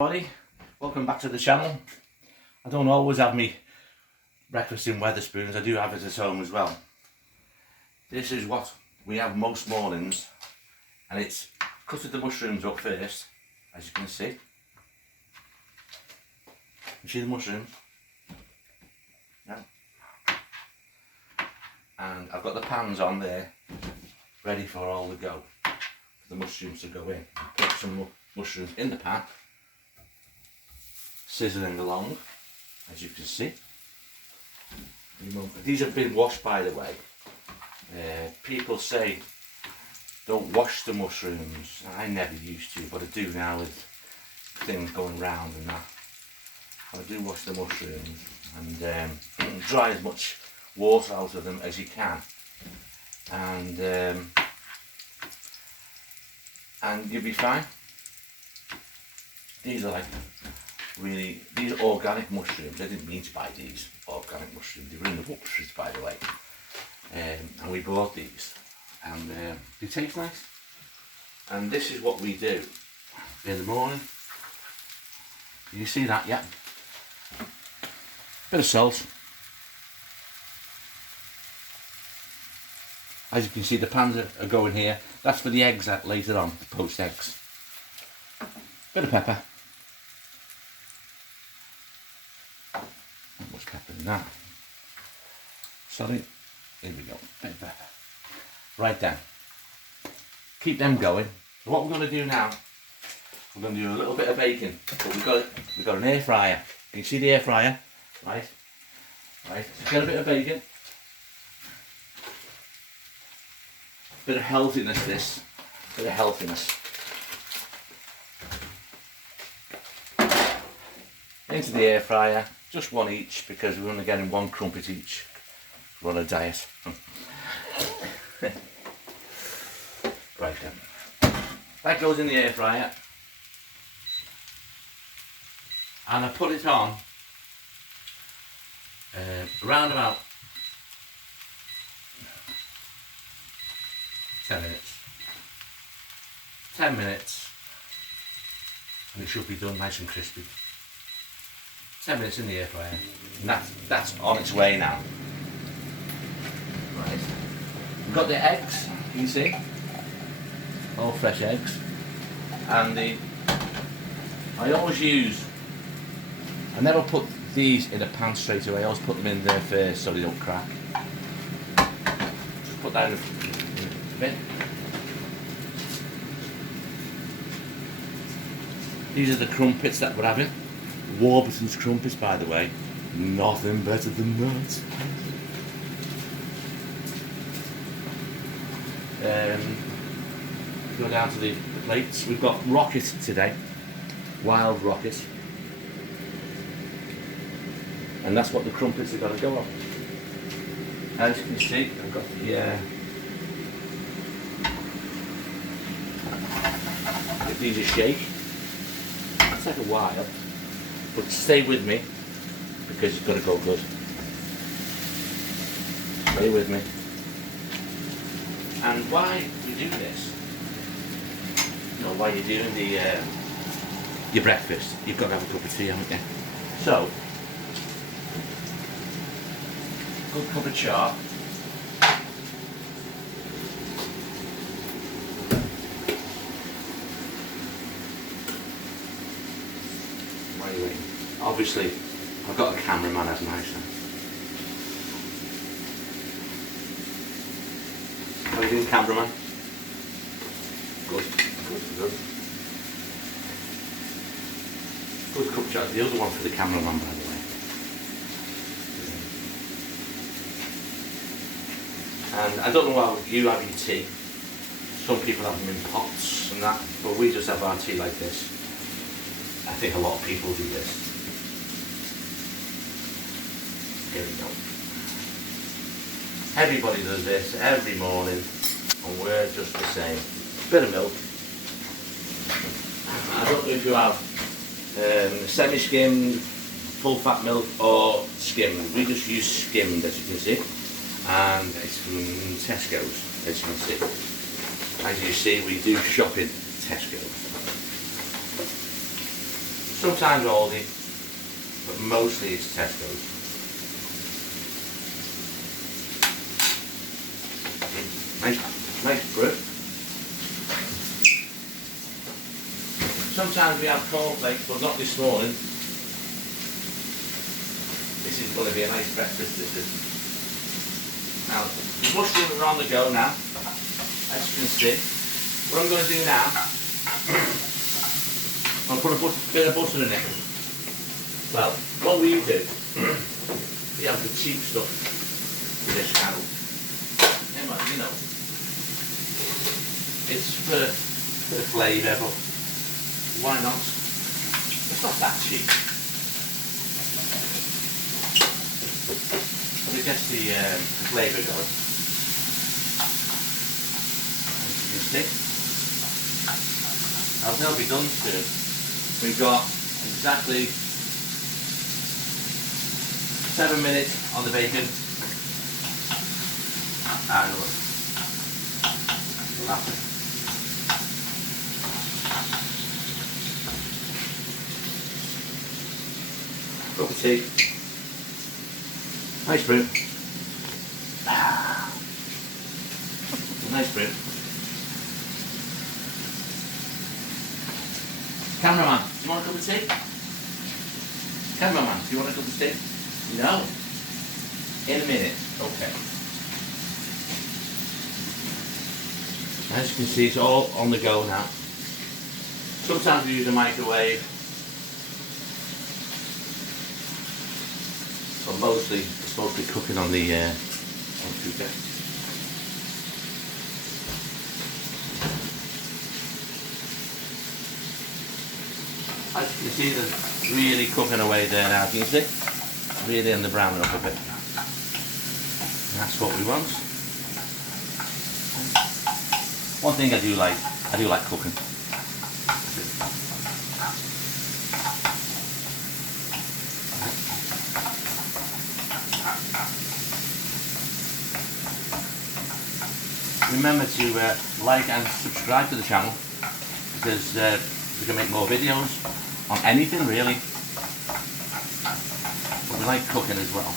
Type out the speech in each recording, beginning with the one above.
Everybody, welcome back to the channel. I don't always have me breakfast in Wetherspoons, I do have it at home as well. This is what we have most mornings, and it's cutted the mushrooms up first, as you can see. You see the mushrooms? Yeah. And I've got the pans on there, ready for all the go, for the mushrooms to go in. Put some mushrooms in the pan, sizzling along, as you can see. These have been washed, by the way. People say don't wash the mushrooms. I never used to, but I do now with things going round and that. I do wash the mushrooms and dry as much water out of them as you can, and you'll be fine. These are these are organic mushrooms. I didn't mean to buy these organic mushrooms. They were in the Woolworths, by the way, and we bought these, and they taste nice. And this is what we do in the morning. You see that? Yeah. Bit of salt. As you can see, the pans are going here. That's for the eggs later on, the poached eggs. Bit of pepper. Not much pepper in that. Sorry. Here we go. Bit of pepper. Right then. Keep them going. So what we're going to do now, we're going to do a little bit of bacon. But we've got an air fryer. Can you see the air fryer? Right. Right. So get a bit of bacon. Bit of healthiness, this. Bit of healthiness. Into the air fryer, just one each, because we're only getting one crumpet each. We're on a diet. Right then. That goes in the air fryer. And I put it on around about 10 minutes. 10 minutes. And it should be done nice and crispy. 10 minutes in the air fryer, and that's on its way now. Right, we've got the eggs, you can see, all fresh eggs, and I never put these in a pan straight away. I always put them in there first so they don't crack. Just put that in a bit. These are the crumpets that we're having. Warburton's crumpets, by the way, nothing better than that. Go down to the plates. We've got rocket today, wild rocket, and that's what the crumpets are going to go on. As you can see, I've got the give these a shake. It's like a while. But stay with me, because it's going to go good. Stay with me. And while you do this, while you're doing your breakfast, you've got to have a cup of tea, haven't you? So, good cup of char. Obviously, I've got a cameraman, haven't I? How are you doing, cameraman? Good, good, good. Good cup shot. The other one for the cameraman, by the way. And I don't know how you have your tea. Some people have them in pots and that, but we just have our tea like this. I think a lot of people do this. Here we go. Everybody does this every morning, and we're just the same. Bit of milk. I don't know if you have semi-skimmed, full-fat milk or skimmed. We just use skimmed, as you can see, and it's from Tesco's, as you can see. As you see, we do shop in Tesco's. Sometimes Aldi, but mostly it's Tesco's. Nice bread. Sometimes we have cornflakes, but not this morning. This is going to be a nice breakfast, this is. Now, the mushrooms are on the go now, as you can see. What I'm going to do now, I'll put a bit of butter in it. Well, what we do, we have the cheap stuff with this channel. Yeah, well, you know, it's for the flavour, but why not? It's not that cheap. But it gets the flavour going. As you can see. Now they'll be done soon. We've got exactly 7 minutes on the bacon. And that's it. Cup of tea. Nice brew. Nice brew. Cameraman, do you want a cup of tea? Cameraman, do you want a cup of tea? No. In a minute. Okay. As you can see, it's all on the go now. Sometimes we use a microwave, but mostly it's supposed to be cooking on the cooker. As you can see, they're really cooking away there now. Can you see? Really in the brown up a bit. And that's what we want. One thing I do like cooking. Remember to like and subscribe to the channel, because we can make more videos on anything really, but we like cooking as well.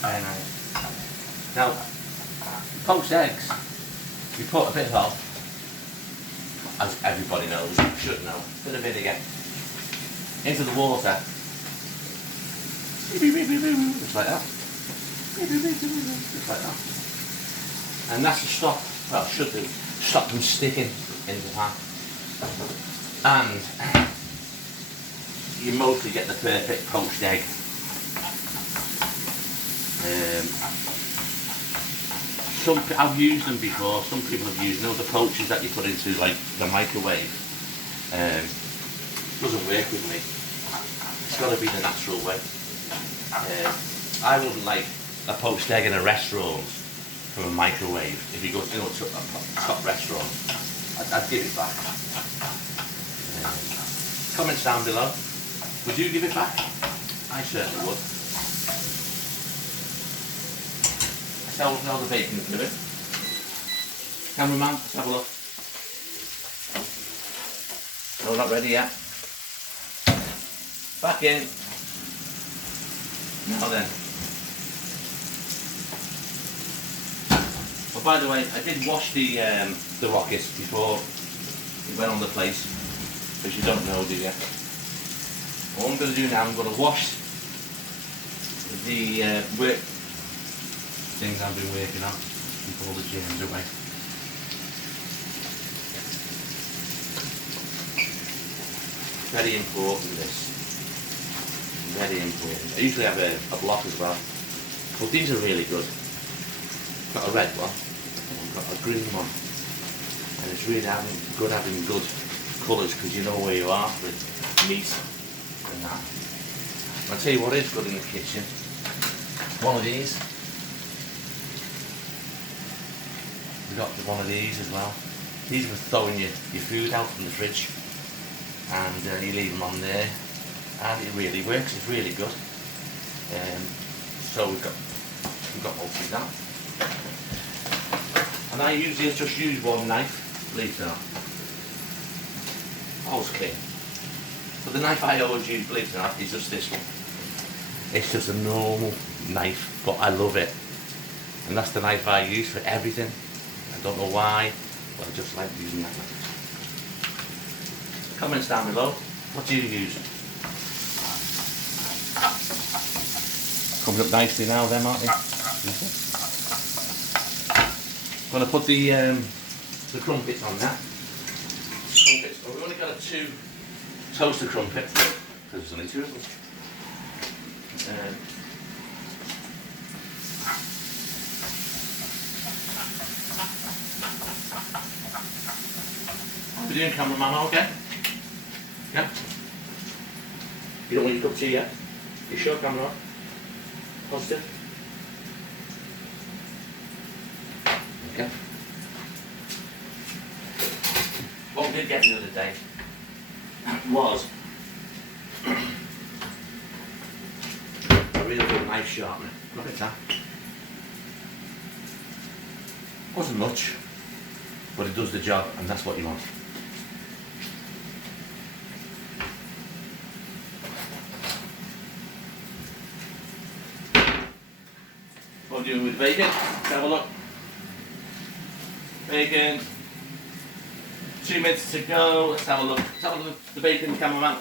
Very nice. Now, poached eggs, you put a bit of, as everybody knows, you should know, a bit of vinegar into the water, just like that. Just like that. And that's to stop, well, should do, stop them sticking in the pan. And you mostly get the perfect poached egg. I've used them before, some people have used, the poachers that you put into like the microwave. Doesn't work with me. It's got to be the natural way. I wouldn't like a poached egg in a restaurant from a microwave. If you go to a top restaurant, I'd give it back. Comments down below. Would you give it back? I certainly would. Let's how the bacon is doing. Cameraman, let's have a look. No, not ready yet. Back in. Now then. Oh, by the way, I did wash the rockets before it went on the plate, because you don't know, do you? What I'm going to do now, I'm going to wash the work things I've been working on, keep all the germs away. Very important, this. Very important. I usually have a block as well, but these are really good. Got a red one, and got a green one, and it's really having good colours, because you know where you are with meat and that. I'll tell you what is good in the kitchen. One of these. We've got one of these as well. These are for throwing your food out from the fridge, and you leave them on there, and it really works. It's really good. So we've got mostly that. And I usually just use one knife, believe it or not. Always clean. But the knife I always use, believe it or not, is just this one. It's just a normal knife, but I love it. And that's the knife I use for everything. I don't know why, but I just like using that knife. Comments down below. What do you use? Coming up nicely now then, aren't they? I'm going to put the crumpets on now. Crumpets. Well, we've only got a 2 toaster crumpets, because there's only 2 of them. How are we doing, cameraman? Okay? Yeah? You don't want your cup of tea yet? You sure, cameraman? Positive? Okay. What we did get the other day was a real good knife sharpener. Look at that. Wasn't much, but it does the job, and that's what you want. What are we doing with bacon? Let's have a look. Bacon. 2 minutes to go. Let's have a look. Let's have a look at the bacon, cameraman.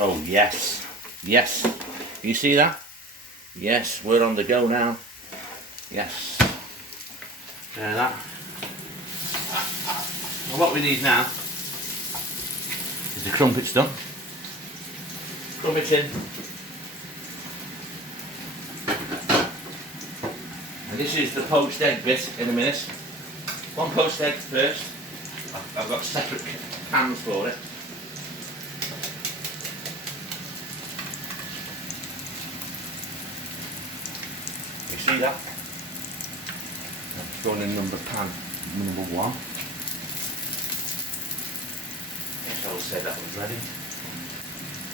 Oh yes, yes. Can you see that? Yes, we're on the go now. Yes. There that. And what we need now is the crumpets done. Crumpets in. And this is the poached egg bit in a minute. 1 poached egg first. I've got separate pans for it. You see that? That's going in number 1. Yes, I will say that was ready.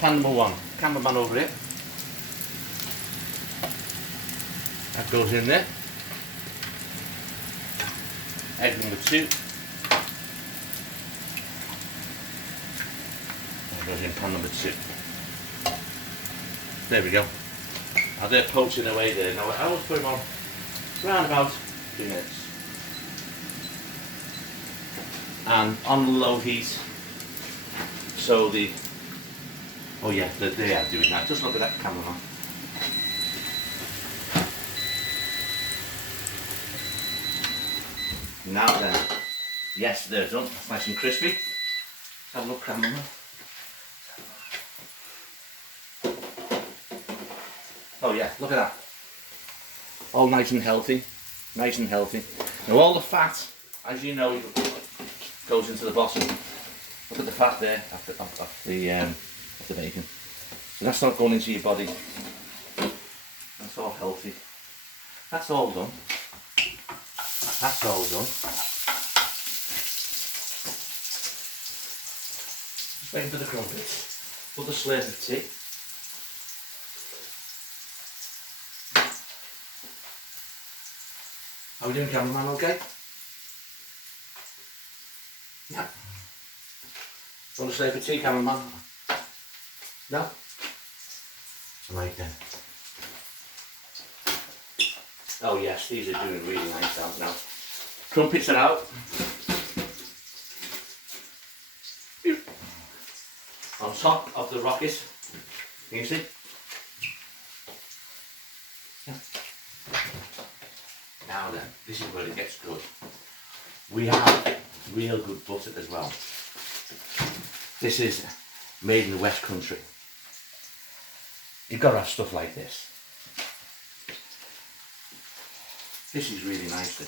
Pan number 1. Cameraman over here. That goes in there. Egg number 2. That goes in pan number 2. There we go. Now they're poaching away there. Now I always put them on around about 2 minutes. And on low heat. So the, oh yeah, they are doing that. Just look at that cameraman. Now then, yes, they're done. That's nice and crispy. Have a look, cameraman. Oh yeah, look at that. All nice and healthy. Nice and healthy. Now all the fat, as you know, goes into the bottom. Look at the fat there of the bacon. And that's not going into your body. That's all healthy. That's all done. That's all done. Just waiting for the crumpets. Put the slurp of tea. How are we doing, cameraman? Okay? Yeah. Want a slurp of tea, cameraman? No? Right then. Oh yes, these are doing really nice sounds now. Crumpets are out. On top of the rocket. Can you see? Yeah. Now then, this is where it gets good. We have real good butter as well. This is made in the West Country. You've got to have stuff like this. This is really nice.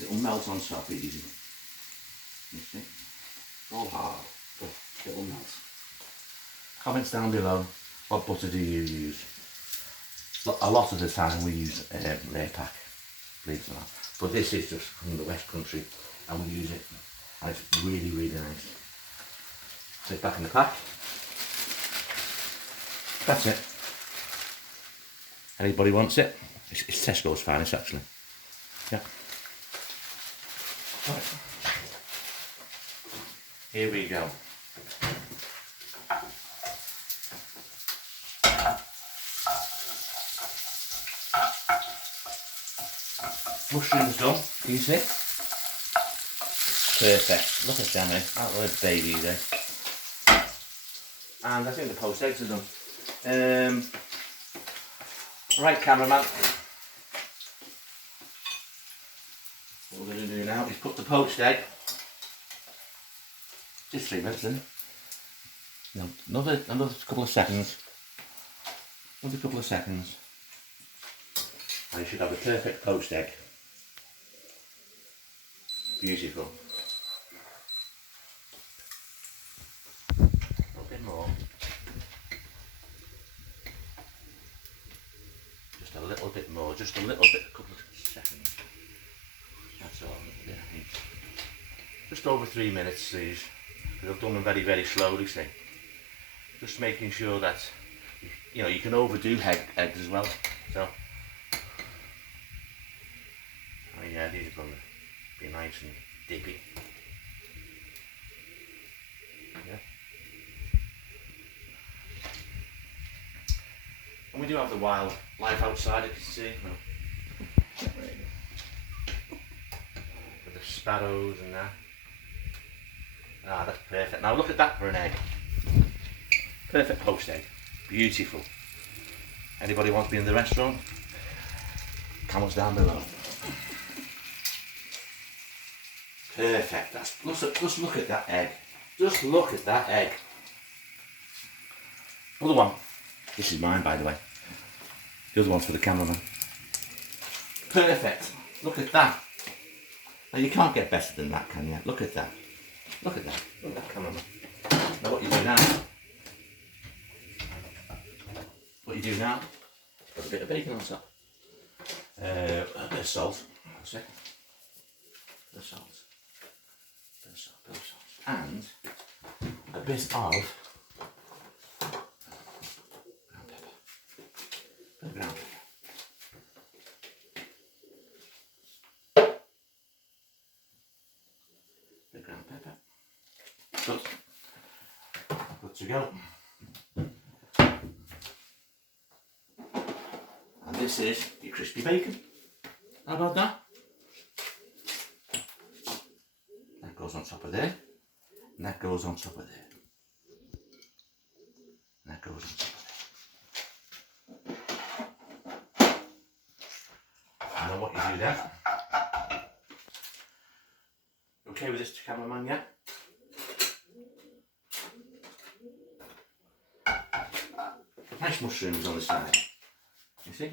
It'll melt on top easy. You see? All hard, but it'll melt. Comments down below, what butter do you use? A lot of the time we use Rare Pack, believe it or not. But this is just from the West Country and we use it. And it's really, really nice. Put it back in the pack. That's it. Anybody wants it? It's Tesco's finest, actually. Yeah. Right. Here we go. Mushrooms done, can you see? Perfect. Look at them, eh? That little babies, eh? And I think the poached eggs are done. Right, cameraman. What we're going to do now is put the poached egg. Just 3 minutes, isn't it? No, another couple of seconds. Another couple of seconds. And you should have a perfect poached egg. Beautiful. A little bit more. Just a little bit more. Just a little bit. A couple of seconds. That's all. Yeah. Just over 3 minutes, please. Because I've done them very, very slowly, see. Just making sure that, you know, you can overdo eggs as well. So, oh yeah, these are going to be nice and dippy. Yeah. And we do have the wildlife outside, as you can see. No. With the sparrows and that. Ah, that's perfect. Now look at that for an egg. Perfect poached egg. Beautiful. Anybody want to be in the restaurant? Comments down below. Perfect. Just look at that egg. Just look at that egg. Another one. This is mine, by the way. The other one's for the cameraman. Perfect. Look at that. Now you can't get better than that, can you? Look at that. Look at that. Look at that, cameraman. Now what you do now? What you do now? Put a bit of bacon on top. A bit of salt. That's it. A bit of salt. A bit of salt. A bit of salt. And a bit of ground pepper. A bit of ground pepper. Bit of ground pepper. Good. Good to go. And this is your crispy bacon. How about that? That goes on top of there. And that goes on top of there. And that goes on top of there. And then what you do then? Okay with this, cameraman, yeah? Nice mushrooms on the side. You see?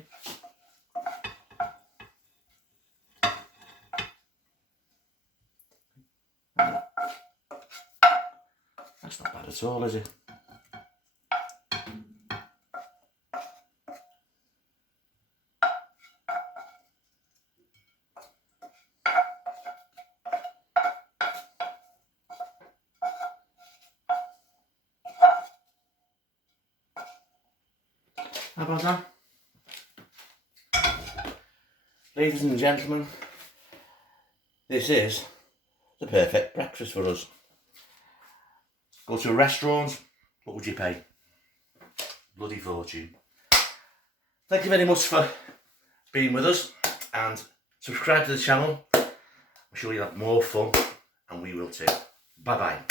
That's not bad at all, is it? How about that? Ladies and gentlemen, this is the perfect breakfast for us. Go to a restaurant, what would you pay? Bloody fortune. Thank you very much for being with us, and subscribe to the channel. I'm sure you'll have more fun, and we will too. Bye bye.